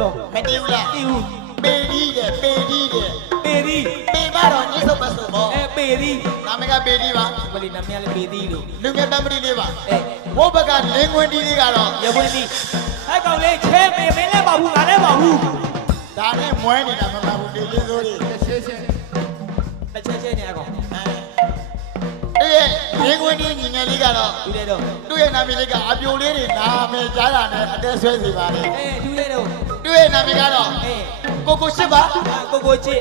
တော့မတည်ဘူးလားတီဦးပေဒီတဲ့ပေဒီတဲ့ပေသည်ပေမတော့ညစ်စုပ်ပတ်စုံပေါ့အဲပေသည်နာမည်ကပေဒီပါမလီနမရလည်းပေသည်လို့လူငယ်တမ်းပတိလေးပါအဲဘိုးဘက်ကလင်းခွင်းတီးလေးကတော့ရပွင့်သည်ဟဲ့ကောင်လေးချဲပေမင်းလည်းပါဘူးငါလည်းပါဘူးဒါနဲ့မွဲနေတာမမှန်ဘူးဒီလေးစိုးလေးတစ်ချက်ချက်နေအကောင်အေးလင်းခွင်းတီးညီငယ်လေးကတော့ဒူလေးတော့သူ့ရဲ့နာမည်လေးကအပြိုလေးတွေနာမည်ကြားတာနဲ့အသက်ဆွဲစီပါလေအဲဒူလေးတော့ သူ့ရဲ့နာမည်ကတော့အဲကိုကိုရှစ်ပါကိုကိုချစ်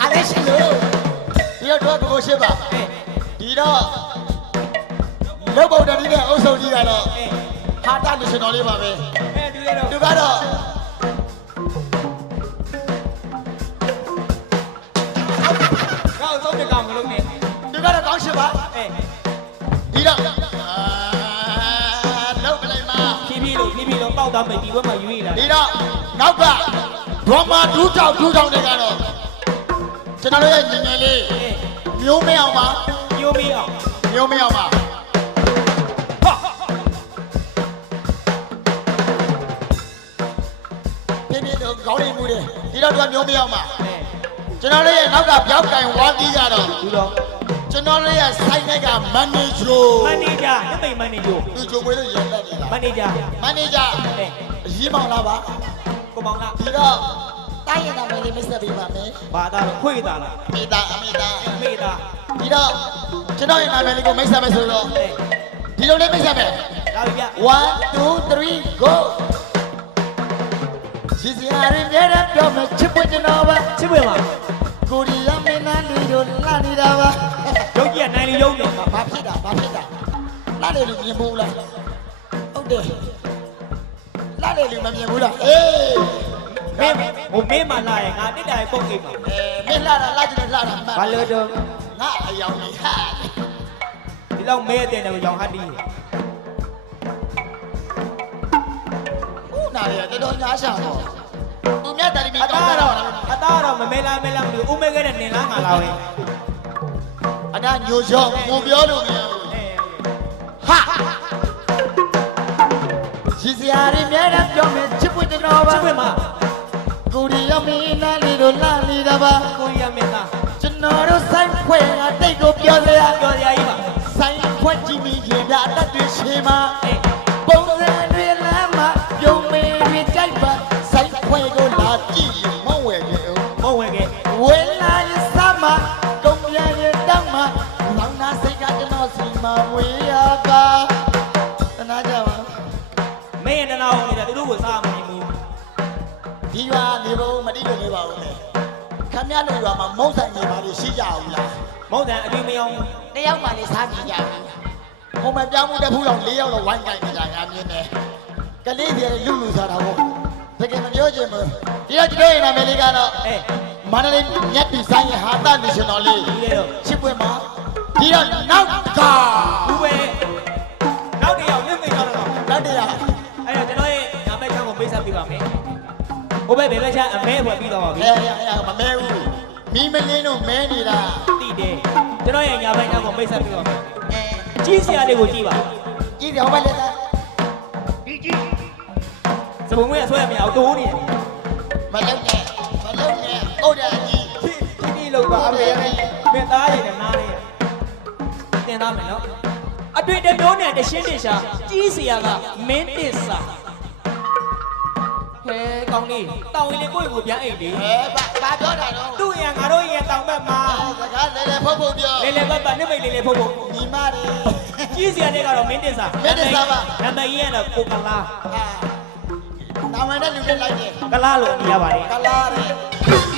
အားလည်းရှိလို့ဒီတော့သူကကိုကိုရှစ်ပါအဲဒီတော့လုတ်ပုတ်တတိနဲ့အုပ်စုံကြီးကတော့အဲဟာတာနေရှင်တော်လေးပါပဲအဲဒူလေးတော့သူကတော့ကောက်ဆုံးတကောင်မလုံးနဲ့သူကတော့ကောင်းရှစ်ပါအဲဒီတော့အာလုတ် က်သားမိတ်ဒီဘက်မှာယူရလာဒီတော့နောက်ကဒရမာဒူးကြောက်ဒူးကြောက်တွေကတော့ကျွန်တော်တို့ရဲ့ညီငယ်လေးအဲမျိုးမဲအောင်ပါညိုမီအောင်မျိုးမဲအောင်ပါဟာပြင်းပြင်းတော့ခေါင်းလေးမူတယ်ဒီတော့သူကမျိုးမဲအောင်ပါအဲကျွန်တော်တို့ရဲ့နောက်ကပြောက်ကင်ဝါတီးကြတော့ဒူတော့ ကျွန်တော်တို့ရဲ့ဆိုင်ကမန်နေဂျာမန်နေဂျာနှစ်ပိတ်မန်နေဂျာသူချိုမွေးလို့ရလက်နေတာမန်နေဂျာမန်နေဂျာအဲအရေးမောင်လားပါကိုမောင်ကဒီတော့တိုင်းရတာမလေးမဆက်ပေးပါမယ်ဘာသာတော့ခွေးသားလားအမေသားအမေသားမေသားဒီတော့ကျွန်တော်ရဲ့နာမည်လေးကိုမိတ်ဆက်မယ်ဆိုတော့အဲဒီလိုလေးမိတ်ဆက်မယ်လာပြီဗျ1 2 3 go စီစီအရင်မြဲတမ်းပြောမယ်ချစ်ပွင့်ကျွန်တော်ပါချစ်ပွေမှာ ကိုရီးယားမင်းသားလေးတို့လာနေတာပါရုပ်ကြီးကနိုင်လီရုပ်နေမှာဘာဖြစ်တာဘာဖြစ်တာလာလေလူမြင်ဘူးလားဟုတ်တယ်လာလေလူမမြင်ဘူးလားအေးမင်းဟိုမင်းမလာရင်ငါတစ်တိုင်ပုတ်အိမ်မှာအဲမင်းလာတာလာကြတယ်လာတာမှန်ဘာလို့တော့ငါအယောင်ကြီးဟာဒီလောက်မဲတဲ့တယ်ရောင်ဟတ်တီးဦးနာရတော်တော်ညားရှာတော့ သူမြတ်တယ်မီအကောသားင်းတော့တော့အသားတော့မမဲလားမဲလားမသိဘူးဦးမဲခဲ့တဲ့နင်လားငါလားဝင်အနာညိုချောင်းကိုပြောလို့မရဘူးအဲဟာစီစီအရင်မြဲတမ်းပြောမယ်ချစ်ပွင့်ကျွန်တော်ပါချစ်ပွေမှာကိုရီးယားမင်းသားလေးတို့လာနေတာပါကိုရီးယားမင်းသားကျွန်တော်တို့ဆိုင်ခွဲကတိတ်ကိုပြောစရာပြောရည်ပါဆိုင်ခွက်ကြည့်မိရင်ပြအတတ်တွေရှိမှာအဲ နေဖို့မတိလို့နေပါဘူးလေခမရတို့ရွာမှာမုံဆိုင်နေပါလို့ရှိကြအောင်လားမဟုတ်တယ်အပြင်မယောင်တယောက်မှလည်းစားကြည့်ကြဘူးဟိုမှာပြောင်းမှုတစ်ဖူးအောင်၄ယောက်တော့ဝိုင်းကြိုင်နေကြရမြင်တယ်ကလေးတွေလူလူစားတာဟုတ်တကယ်မပြောချင်ဘူးဒီတော့ကျွန်တော်ရဲ့နာမည်လေးကတော့အဲမန္တလေးမြက်ဒီဇိုင်းရဲ့ဟာတာနေရှင်တော်လေးဒီလေတော့ချစ်ပွင့်မှာဒီတော့နောက်ကဘူးပဲ ဟိုဘက်ဘယ်ဘက်ချမ်းအမဲဖွဲ့ပြီးတော့ပါပြီအဲအဲမမဲဘူးမီးမလင်းတို့မဲနေတာတိတယ်ကျွန်တော်ရဲ့ညာဘက်ချမ်းကိုပေးဆက်ပေးပါမယ်အဲကြီးစရာလေးကိုကြည့်ပါကြည့်တယ်ဟိုဘက်လက်သားစပုံမွေးကဆွဲရမရအောင်တိုးနေတယ်မလုံးနဲ့မလုံးနဲ့ဟုတ်တယ်ကြီးဖြည်းဖြည်းလောက်ပါအမေမင်းသားရည်နဲ့နားလေးတင်သားမယ်နော်အတွေ့တစ်မျိုးနဲ့တရှင်းတရှာကြီးစရာကမင်းတစ္ဆာ ဟဲကောင်းလေးတောင်းဝင်လေးကိုယ့်ကိုပြန်အိတ်လေအဲဘာဘာပြောတာတော့သူ့ရံငါတို့ရံတောင်ဘက်မှာစကားလည်းလည်းဖုတ်ဖုတ်ပြောလေလေပတ်ပတ်နှစ်မိတ်လေးလေးဖုတ်ဖုတ်ညီမတွေကြီးစရာလေးကတော့မင်းတစ္ဆာမင်းတစ္ဆာပါနံပါတ်ကြီးကတော့ကိုကလာအာနာမည်နဲ့လူတွေလိုက်တယ်ကလာလို့အမည်ရပါတယ်ကလာတဲ့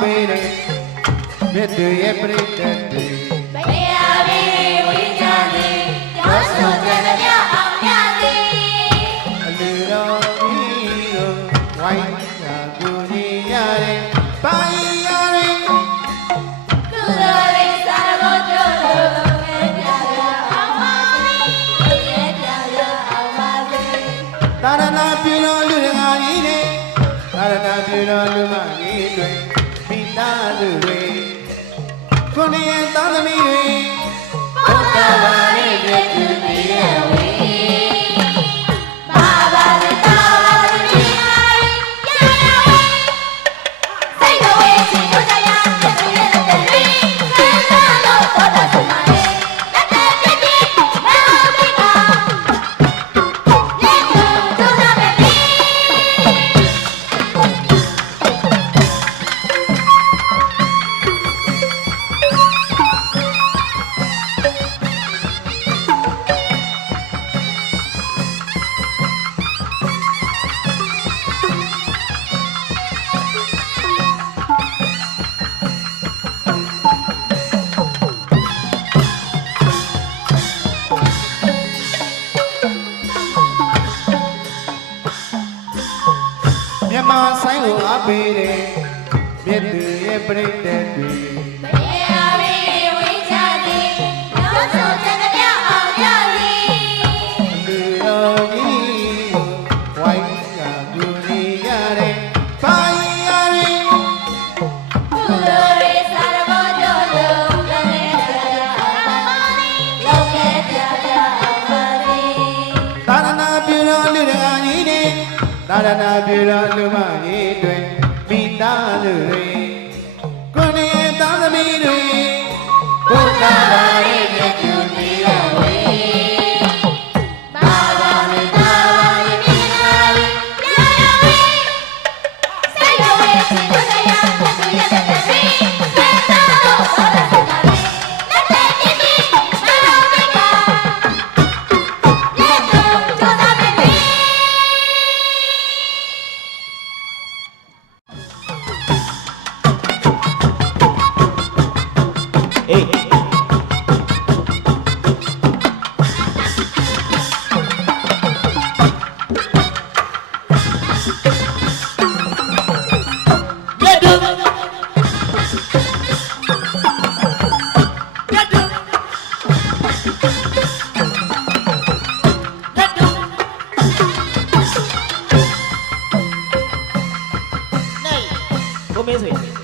ပေးတယ်မြတ်တွေရဲ့ပြိတ္တတွေဘေးအဘေးဝိညာဉ်တွေရောစုတဲ့မြတ်အောင်ရသည်အလူတော်ကြီးကိုဝိုင်းရာကိုနေရတယ်ပိုင်းတာရဏပြည်တော်လူငါကြီးနဲ့တာရဏပြည်တော်လူမ မှုတွေထွန်းလျင်သားသမီးတွေ အားပေးတယ်မြတ်သူရဲ့ပြိတ္တ 可以可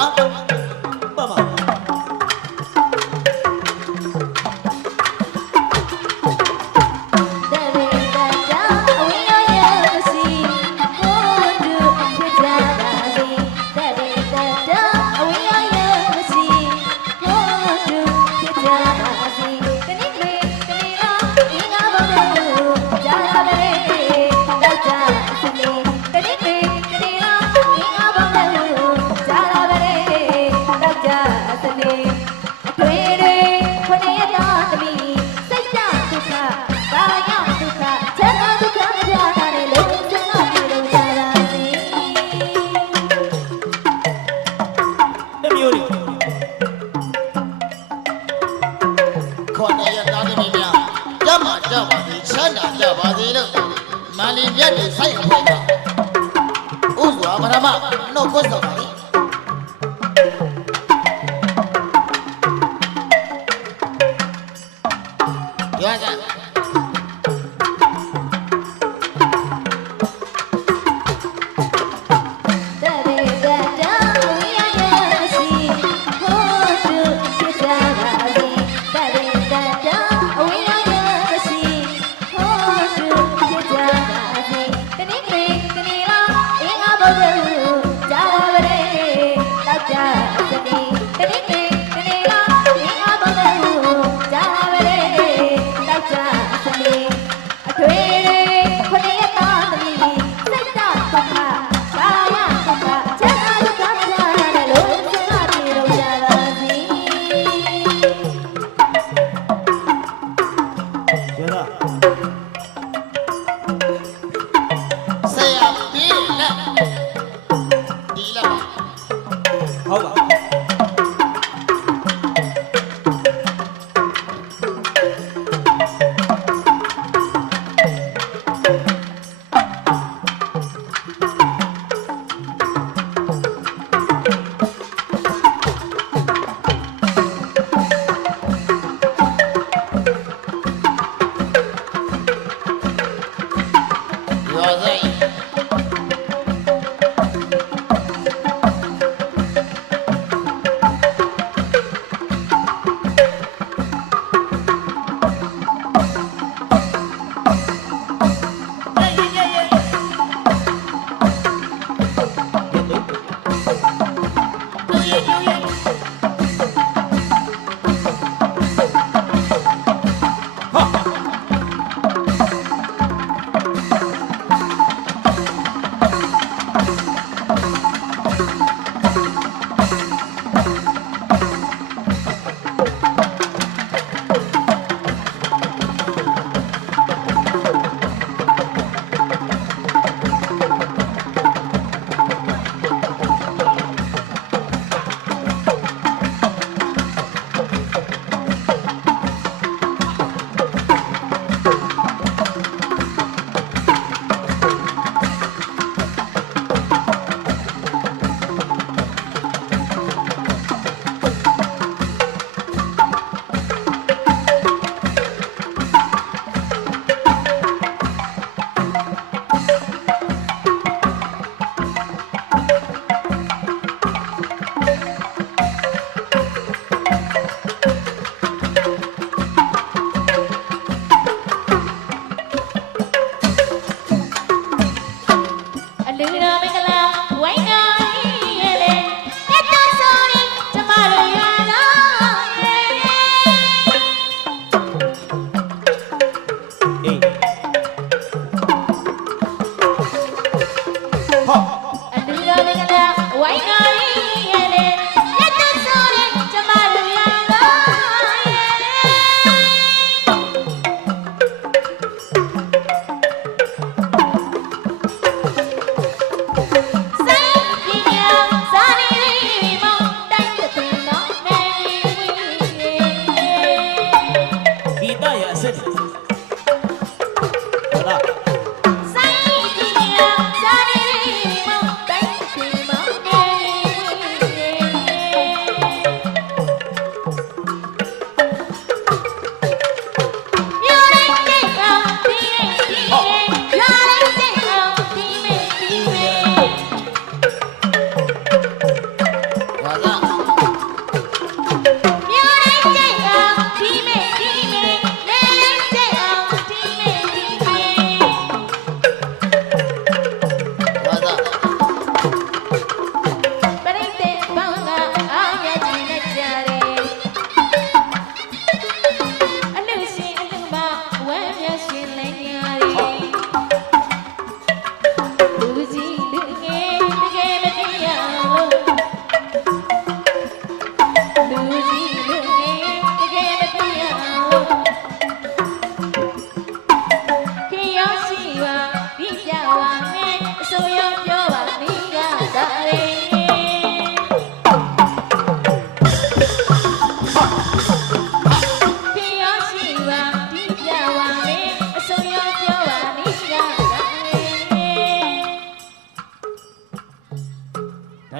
어? ခွန်ရဲ့သားသမီးများကြမ်းမှကြပါစေချမ်းသာကြပါစေလို့မာလီမြတ်တွေဆိုင်ခွေပါဥစွာဗရမနှုတ်ခွတ်ဆောင်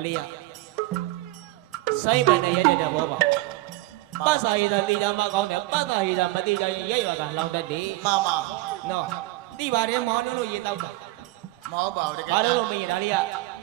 လေးရစိုင်းပန်နဲ့ရက်တဲ့ဘောပါပတ်စာရည်သာတေချာမကောင်းတယ်ပတ်စာရည်သာမတေချာရင်ရက်ရွာကလောင်တတ်တယ်မမနော်တိပါတယ်မောင်းလို့ရေတောက်တာ မဟုတ်ပါဘူးတကယ်ဘာလို့လို့မရင်ဒါလေးက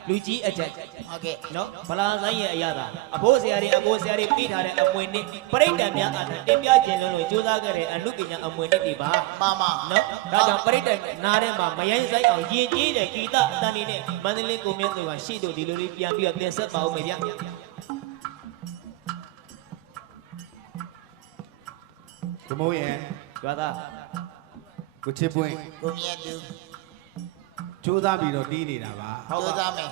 လူကြီးအကြက်ဟုတ်ကဲ့နော်ဗလာဆိုင်ရဲ့အရာသာအဖိုးဆရာတွေအကိုဆရာတွေပြီးထားတဲ့အမွေနှစ်ပြိတ္တံများအားဖြင့်တင်ပြခြင်းလုံးလို့ကြိုးစားခဲ့တဲ့အမှုပညာအမွေနှစ်တွေပါမမနော်ဒါကြောင့်ပြိတ္တံနားထဲမှာမယိုင်းဆိုင်အောင်ယဉ်ကျေးတဲ့ဂီတအတန်လေးနဲ့မန္တလေးကိုမြတ်သူကရှေ့တို့ဒီလိုလေးပြန်ပြီးတော့တင်ဆက်ပါဦးမယ်ဗျာကမိုးရန်ရွာသားကိုချစ်ပွင့်ကိုမြတ်သူ ကြိုးစားပြီးတော့တီးနေတာပါကြိုးစားမယ်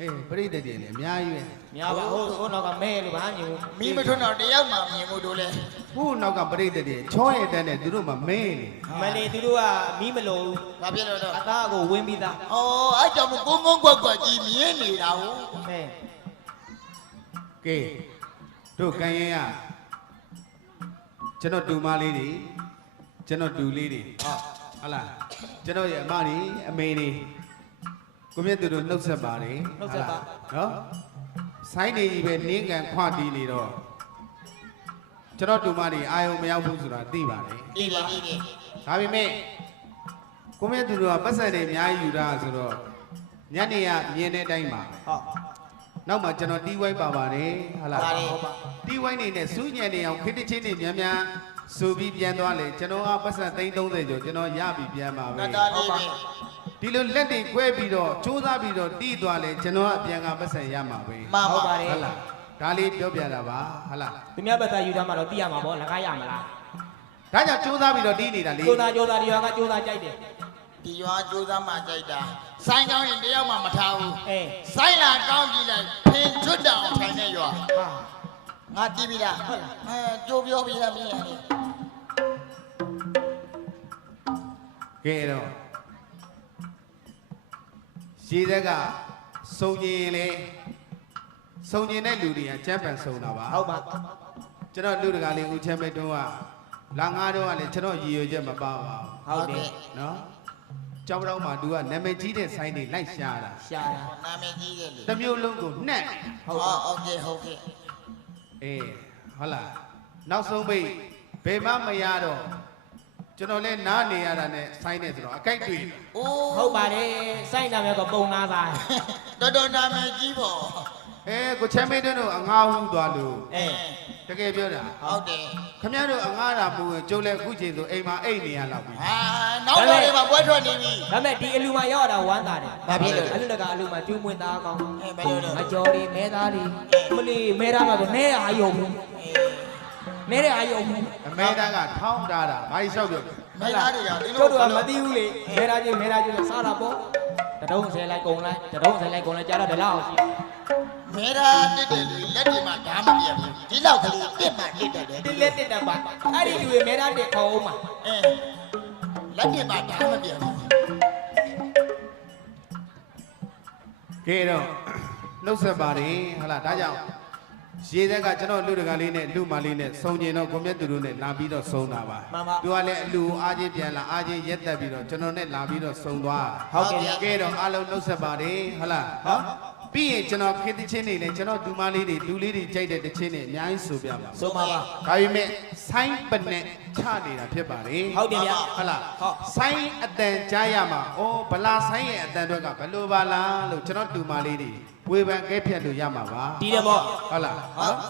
အေးပြိတ္တတွေလည်းအများကြီးပဲများပါဟိုဟိုနောက်ကမဲလို့ဘာညူမိမထွန်းတော့တယောက်မှမြင်မှုတို့လဲခုနောက်ကပြိတ္တတွေချောရတဲ့နဲ့သူတို့မှမင်းနေမလေးသူတို့ကမီးမလို့ဘာဖြစ်လို့တော့အသားကိုဝင်းပြီးသားဩအဲ့ကြောင့်မို့ကုန်းကုန်းကွက်ကွက်ကြီးမြင်နေတာဟုတ်မဲကဲတို့ကံရင်ကကျွန်တော်တူမလေးတွေကျွန်တော်တူလေးတွေဟောဟုတ်လား ကျွန်တော်ရဲ့အမတွေအမေတွေကိုမြတ်သူတို့နှုတ်ဆက်ပါတယ်နှုတ်ဆက်ပါနော်ဆိုင်းနေကြီးပဲနင်းကန်ခွတီးနေတော့ကျွန်တော်တူမတွေအာယုံမရောက်ဘူးဆိုတာသိပါတယ်ဒီလေဒီလေဒါပေမဲ့ကိုမြတ်သူတို့ကပတ်စံတွေအများကြီးယူတာဆိုတော့ညနေကမြင်တဲ့အတိုင်းပါဟော နောက်မှကျွန်တော်တီးဝိုင်းပါပါတယ်ဟုတ်လားပါတယ်တီးဝိုင်းနေနဲ့စူးညံနေအောင်ခိတ္တချင်းတွေများများဆိုပြီးပြန်သွားလေကျွန်တော်ကပတ်စံသိန်း30ကျော်ကျွန်တော်ရပြီပြန်ပါငပဲတာလေးပဲဒီလိုလက်တွေခွဲပြီးတော့စူးစမ်းပြီးတော့တီးသွားလေကျွန်တော်ကပြန်ကပတ်စံရမှာပဲမမဟုတ်ပါတယ်ဟုတ်လားဒါလေးပြောပြတာပါဟုတ်လားသူများဘက်ကယူထားမှတော့သိရမှာပေါ့လကားရမလားဒါကြောင့်စူးစမ်းပြီးတော့တီးနေတာလေကြိုးသားကြိုးသားဒီရွာကကြိုးသားကြိုက်တယ် ဒီရွာကြိုးစားမှကြိုက်တာစိုင်းကောင်းရင်တယောက်မှမထားဘူးအေးစိုင်းလာကောင်းကြည့်လိုက်ဖင်ချွတ်တောင်ထိုင်နေရွာဟာငါတီးပြီလားဟုတ်လားအဲကြိုးပြောပြီလားမင်းရတယ်ကဲတော့ရှည်သက်ကစုံကျင်ရင်လေစုံကျင်တဲ့လူတွေကကြမ်းပန်စုံတာပါဟုတ်ပါကျွန်တော်လူတကာလေးဦးချမ်းမဲ့တုံးကလာငါတော့ကလည်းကျွန်တော်ရည်ရွယ်ချက်မပါပါဘူးဟုတ်တယ်နော် ကြောက်တော့မှသူကနာမည်ကြီးတဲ့ဆိုင်တွေလိုက်ရှာတာ ရှာတာ နာမည်ကြီးတယ်လေ တစ်မျိုးလုံးကိုနှက် ဟုတ် ဟော ပါ โอเคဟုတ်ကဲ့ အေးဟုတ်လားနောက်ဆုံးပိတ်ဘယ်မှမရတော့ကျွန်တော်လည်းနားနေရတာနဲ့ဆိုင်နေဆိုတော့အကြိုက်တွေ့ အိုး ဟုတ်ပါတယ်စိုက်နာမယ်ကပုံနာသား တော်တော်နာမည်ကြီးပေါ့ အဲကိုချမ်းမေးတို့အငါဟူသွားလို့အေးတကယ်ပြောတာဟုတ်တယ်ခမရတို့အငါတာမူရင်ကျုပ်လည်းအခုချိန်ဆိုအိမ်မှာအိတ်နေရလောက်ပြီဟာနောက်တော့တွေမှာပွဲထွက်နေပြီဒါမဲ့ဒီအလူမရောက်တာဝမ်းသာတယ်ဘာဖြစ်လို့လဲအလူတကအလူမကျူးမွင်သားကောင်းအဲဘယ်လိုလဲအကျော်လေးမဲသားလေးမလီမဲသားကတော့နဲအာယုံဘူးနဲတဲ့အာယုံဘူးအမေသားကထောင်းထားတာဘာကြီးလျှောက်ပြောမိသားတွေကဒီကျုလိုပ်တို့ကမသိဘူးလေမဲသားချင်းမဲသားချင်းစားတာပေါ့တတုံးဆဲလိုက်ကုန်လိုက်တတုံးဆဲလိုက်ကုန်လိုက်ကြားတော့ဒီလောက်အောင်ရှိ မေရာတစ်တယ်လူလက်တွေမှာဓာမပြတ်ဘူးဒီလောက်ကလေးတစ်မှတစ်တယ်တယ်တစ်လက်တစ်တက်ပါအဲ့ဒီလူတွေမဲသားတက်ခေါ်အောင်မှာအဲလက်တွေမှာဓာမပြတ်ဘူးကဲတော့နှုတ်ဆက်ပါတယ်ဟုတ်လားဒါကြောင့်ရေသက်ကကျွန်တော်လူတကာလေးနဲ့လူမလေးနဲ့စုံကျင်တော့ကိုမြတ်သူတို့နဲ့လာပြီးတော့စုံတာပါမှန်ပါသူကလည်းအလူအားချင်းပြန်လာအားချင်းရက်တက်ပြီးတော့ကျွန်တော်နဲ့လာပြီးတော့စုံသွားဟုတ်ကဲ့ဗျာကဲတော့အားလုံးနှုတ်ဆက်ပါတယ်ဟုတ်လားနော် ပြီးရင်ကျွန်တော်ခေတ္တချင်းနေလဲကျွန်တော်ဒူမလေးတွေလူလေးတွေကြိုက်တဲ့တချင်းတွေအများကြီးဆိုပြပါမယ်ဆိုပါပါဒါပေမဲ့ဆိုင်းပနဲ့ချနေတာဖြစ်ပါတယ်ဟုတ်တယ်ဗျာဟုတ်လားဟုတ်ဆိုင်းအတန်ကြားရမှာဩဗလာဆိုင်းရဲ့အတန်တွေကဘယ်လိုပါလားလို့ကျွန်တော်ဒူမလေးတွေဝေဖန်ခဲ့ဖြတ်လို့ရမှာပါဒီတယ်ပေါ့ဟုတ်လားဟုတ်